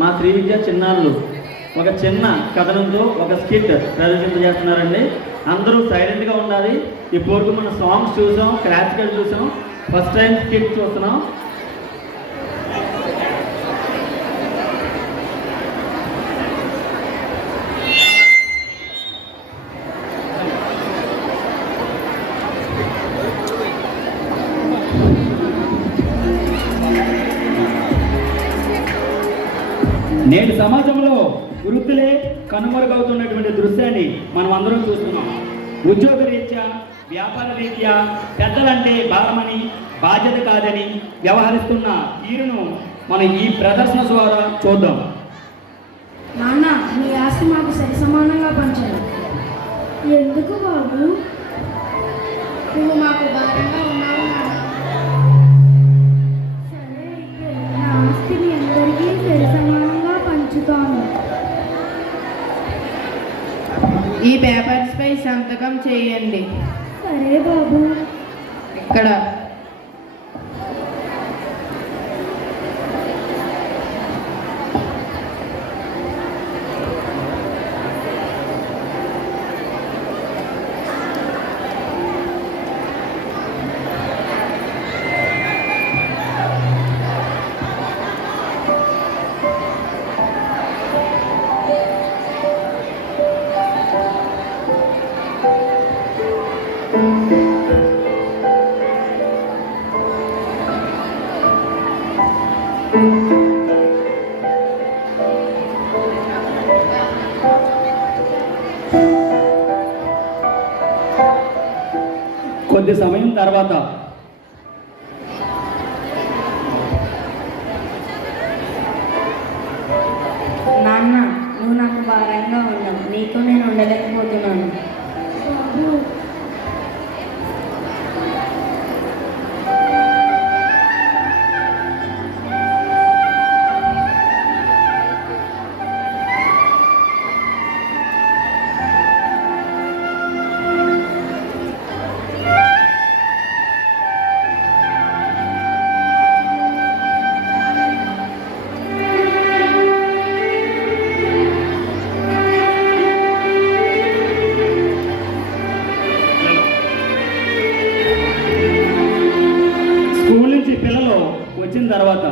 మా శ్రీ విద్య చిన్నాళ్ళు ఒక చిన్న కథనంతో ఒక స్కిట్ ప్రదర్శింపజేస్తున్నారండి. అందరూ సైలెంట్గా ఉండాలి. ఇప్పటివరకు మన సాంగ్స్ చూసాం, క్లాసికల్ చూసాం, ఫస్ట్ టైం స్కిట్ చూస్తున్నాం. నేటి సమాజంలో వృత్తులే కనుమరుగవుతున్నటువంటి దృశ్యాన్ని మనం అందరం చూస్తున్నాం. ఉద్యోగ రీత్యా, వ్యాపార రీత్యా పెద్దలంటే భారమని, బాధ్యత కాదని వ్యవహరిస్తున్న తీరును మనం ఈ ప్రదర్శన ద్వారా చూద్దాం. నాన్న, మీ ఆస్తి మాకు సరి సమానంగా పంచాలి. ఎందుకు బాబు? నువ్వు మాకు భారంగా ఉన్నావు నాన్న. సరే, అయితే నా ఆస్తిని అందరికీ సరి సమానంగా పంచుతాను. ఈ పేపర్స్ పై సంతకం చేయండి. సరే బాబు. ఇక్కడ కొద్ది సమయం తర్వాత నాన్న, నువ్వు నాకు భారంగా ఉన్నావు. నీతో నేను ఉండలేకపోతున్నాను. బాబు, స్కూల్ నుంచి పిల్లలు వచ్చిన తర్వాత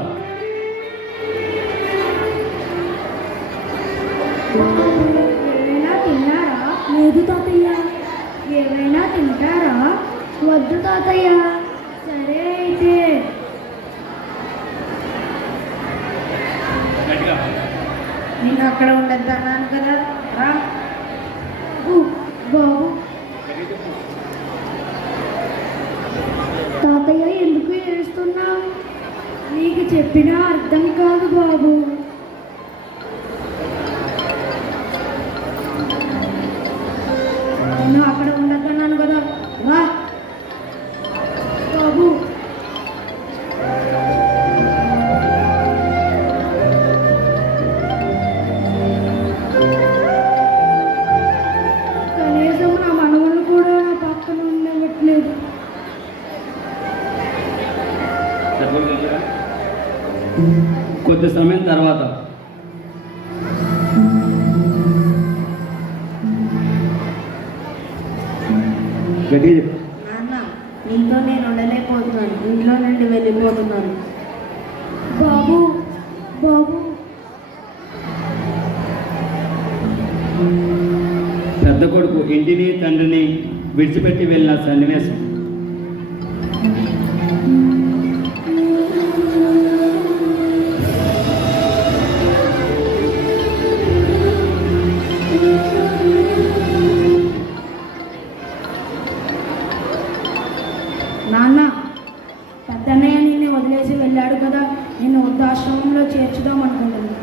ఏమైనా తిన్నారా? లేదు తాతయ్య. ఏమైనా తింటారా? వద్దు తాతయ్య. సరే అయితే. గట్టిగా నేను అక్కడ ఉండద్దన్నాను కదా, రా. బాబు, తాతయ్య ఎందుకు ఏడుస్తున్నావు? నీకు చెప్పినా అర్థం కాదు బాబు. నేను అక్కడ ఉండద్దన్నాను కదా, రా. బాబు, కనీసం నా మనవళ్ళు కూడా నా పక్కన ఉండవట్లేదు. కొద్ది సమయం తర్వాత గట్టిగా చెప్పు. నాన్న, నీతో నేను ఉండలేకపోతున్నాను. ఇంట్లో నుండి వెళ్ళిపోతున్నాను. బాబు, బాబు, పెద్ద కొడుకు ఇంటిని తండ్రిని విడిచిపెట్టి వెళ్ళిన సన్నివేశం. నాన్న, పెద్దన్నయ్య నిన్ను వదిలేసి వెళ్ళాడు కదా, నేను వృద్ధాశ్రమంలో చేర్చుదాం అనుకుంటున్నాను.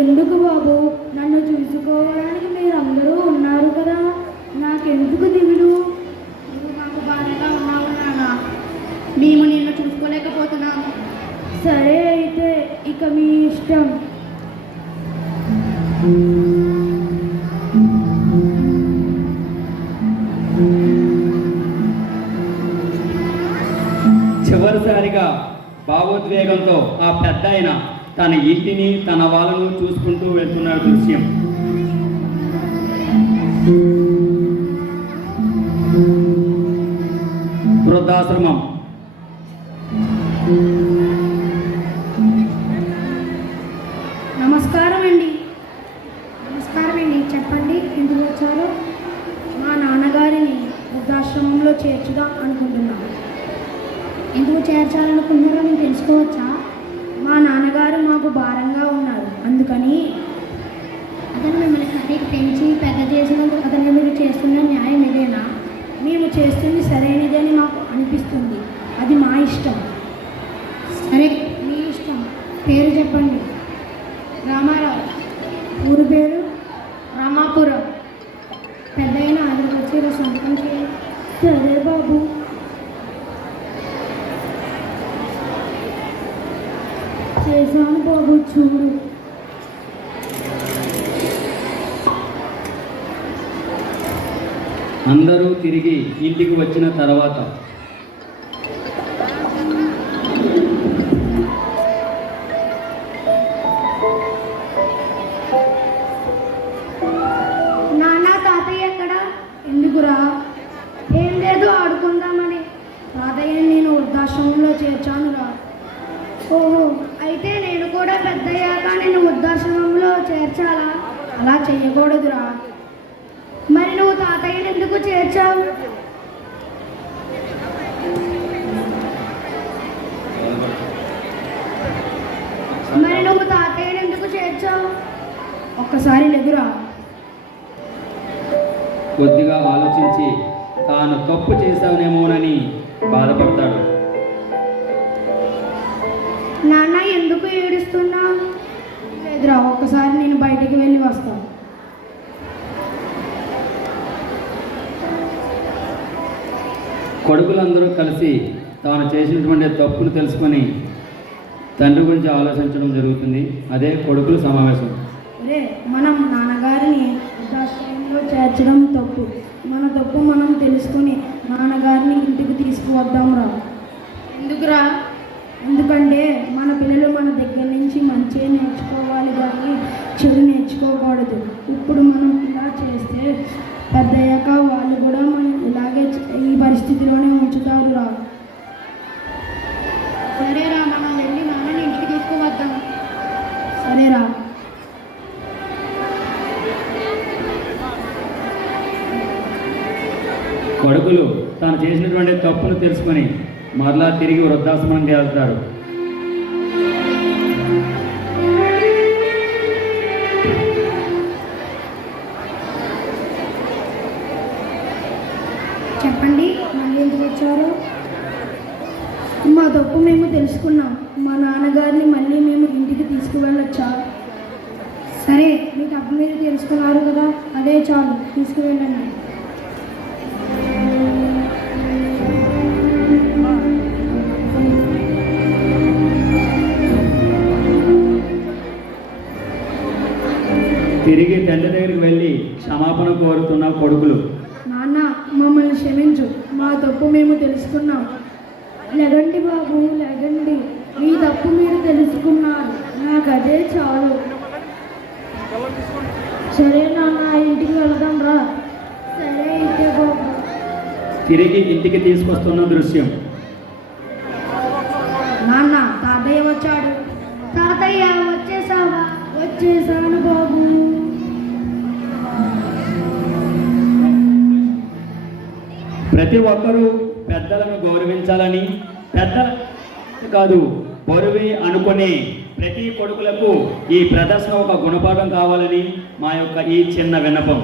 ఎందుకు బాబు? నన్ను చూసుకోవడానికి మీరు అందరూ ఉన్నారు కదా, నాకెందుకు దిగులు? నువ్వు మాకు బాధగా ఉన్నావు నాన్న. మేము నిన్ను చూసుకోలేకపోతున్నాము. సరే అయితే ఇక మీ ఇష్టం. చివరిసారిగా భావోద్వేగంతో ఆ పెద్ద ఆయన తన ఇంటిని తన వాళ్ళను చూసుకుంటూ వెళ్తున్న దృశ్యం. వృద్ధాశ్రమం. నమస్కారం అండి. చెప్పండి, ఎందుకు వచ్చారు? మా నాన్నగారిని వృద్ధాశ్రమంలో చేర్చుదాం అనుకుంటున్నాను. ఎందుకు చేర్చాలనుకుంటున్నారో నేను తెలుసుకోవచ్చా? మా నాన్నగారు మాకు భారంగా ఉన్నారు, అందుకని. అతను మిమ్మల్ని కన్నీకి పెంచి పెద్ద చేసినందుకు అతన్ని మీరు చేస్తున్న న్యాయం ఇదేనా? మేము చేస్తుంది సరైనదని మాకు అనిపిస్తుంది. అది మా ఇష్టం. సరే, మీ ఇష్టం. పేరు చెప్పండి. రామారావు. ఊరు పేరు? రామాపురం. పెద్దయిన అక్కడికి వచ్చి సంతకం చేయండి. సరే బాబు. చేశాను బాబు, చూడు. అందరూ తిరిగి ఇంటికి వచ్చిన తర్వాత నాన్న, తాతయ్య ఎక్కడ? ఎందుకురా? ఏం లేదు, ఆడుకుందామని. తాతయ్యని నేను వృద్ధాశ్రమంలో చేర్చాను రా. ఓహో, అయితే నేను కూడా పెద్దయ్యాక నేను వృద్ధాశ్రమంలో చేర్చాలా? అలా చేయకూడదురా. మరి నువ్వు తాతయ్యని ఎందుకు చేర్చావు? ఒక్కసారి లెగురా. కొద్దిగా ఆలోచించి తాను తప్పు చేశానేమోనని బాధపడతాడు. నాన్న, ఎందుకు ఏడుస్తున్నావు? లేదురా, ఒక్కసారి నేను బయటికి వెళ్ళి వస్తాను. కొడుకులందరూ కలిసి తాను చేసినటువంటి తప్పును తెలుసుకొని తండ్రి గురించి ఆలోచించడం జరుగుతుంది. అదే కొడుకుల సమావేశం. రే, మనం నాన్నగారిని వృద్ధాశ్రమంలో చేర్చడం తప్పు. మన తప్పు మనం తెలుసుకొని నాన్నగారిని ఇంటికి తీసుకువద్దాం రా. ఎందుకురా? ఎందుకంటే మన పిల్లలు మన దగ్గర నుంచి మంచిగా నేర్చుకోవాలి కానీ చెడు నేర్చుకోకూడదు. ఇప్పుడు మనం ఇలా చేస్తే పెద్దయ్యాక వాళ్ళు కూడా మనం ఇలాగే ఈ పరిస్థితిలోనే ఉంచుతారు రా. సరేరా, మనం వెళ్ళి నాన్నని ఇంటికి తీసుకువద్దాం. సరేరా. కొడుకులు తాను చేసినటువంటి తప్పును తెలుసుకొని మరలా తిరిగి వృద్ధాశ్రమానికి వెళ్తారు. చెప్పండి, మళ్ళీ ఎందుకు వచ్చారు? మా తప్పు మేము తెలుసుకున్నాం. మా నాన్నగారిని మళ్ళీ మేము ఇంటికి తీసుకువెళ్ళొచ్చా? సరే, మీ తప్పు మీరు తెలుసుకున్నారు కదా, అదే చాలు, తీసుకువెళ్ళండి. తిరిగి తండ్రి దగ్గరికి వెళ్ళి క్షమాపణ కోరుతున్న కొడుకులు. నాన్న, మమ్మల్ని క్షమించు. మా తప్పు మేము తెలుసుకున్నాం. లెగండి బాబు, లెగండి. మీ తప్పు మీరు తెలుసుకున్నారు, నాకు అదే చాలు. సరే నాన్న, ఇంటికి వెళ్దాం రా. సరే అయితే బాబు. తిరిగి ఇంటికి తీసుకొస్తున్న దృశ్యం. నాన్న, తాతయ్య వచ్చాడు. తాతయ్య, వచ్చేసావా? వచ్చేసాను బాబు. ప్రతి ఒక్కరూ పెద్దలను గౌరవించాలని, పెద్దల కాదు బరువే అనుకునే ప్రతి కొడుకులకు ఈ ప్రదర్శన ఒక గుణపాఠం కావాలని మా యొక్క ఈ చిన్న విన్నపం.